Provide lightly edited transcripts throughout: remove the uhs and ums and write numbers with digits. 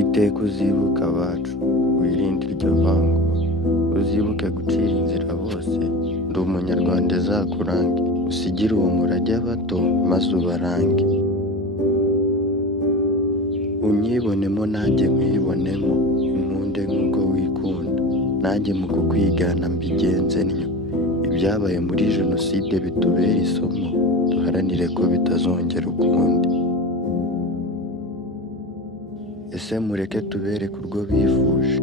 Iteka uzibuka abacu, wirinde iryo vangura, uzibuke gucira inzira bose, ndi umunyarwanda izakurange, usigire uwo murage abato maze ubarange. Unyibonemo nanjye nkwibonemo, inkunde nk'uko wikunda, nanjye mu kukwigana mbigenze ntyo. Ibyabaye muri Jenoside bitubere isomo, duharanire ko bitazongera ukundi. Ese mureke tubereke urwo bifuje,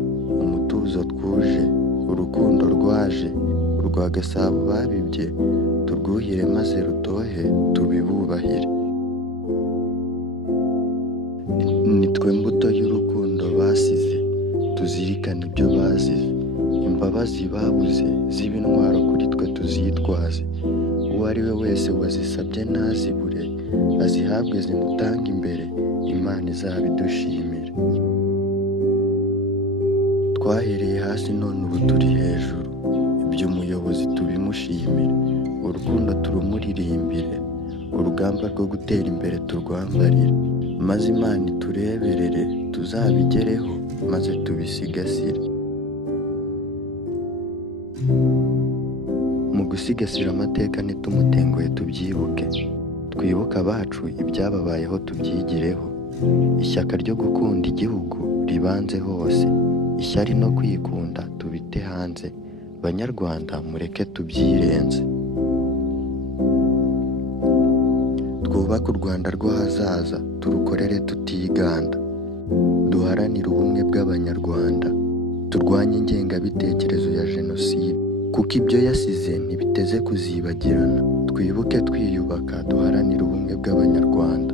umutuzo twuje, urukundo rwaje, urwa Gasabo babibye, turwuhire maze rutohe tubibubahire. Nitwe mbuto y'urukundo basize, tuzirikane ibyo bazize, imbabazi babuze ziba intwaro kuri twe tuzitwaze. Uwo ari we wese wazisabye ntazibure, azihabwe zimutange imbere, Imana izabidushimire. Twahereye hasi none ubu turi hejuru, iby'umuyobozi tubimushimire, urukundo turumuririmbire, urugamba rwo gutera imbere turwambarire, maze Imana itureberere tuzabigereho maze tubisigasire. Mu gusigasira amateka ntitumutenguhe tubyibuke, twibuke abacu ibyababayeho tubyigireho. Ishyaka ryo gukunda igihugu ribanze hose, ishyari no kwikunda tubite hanze, Banyarwanda mureke tubyirenze. Twubake u Rwanda rw'ahazaza, turukorere tutiganda, duharanire ubumwe bw'Abanyarwanda, turwanye ingengabitekerezo ya Jenoside, kuko ibyo yasize ntibiteze kuzibagirana. Twibuke twiyubaka, duharanire ubumwe bw'Abanyarwanda.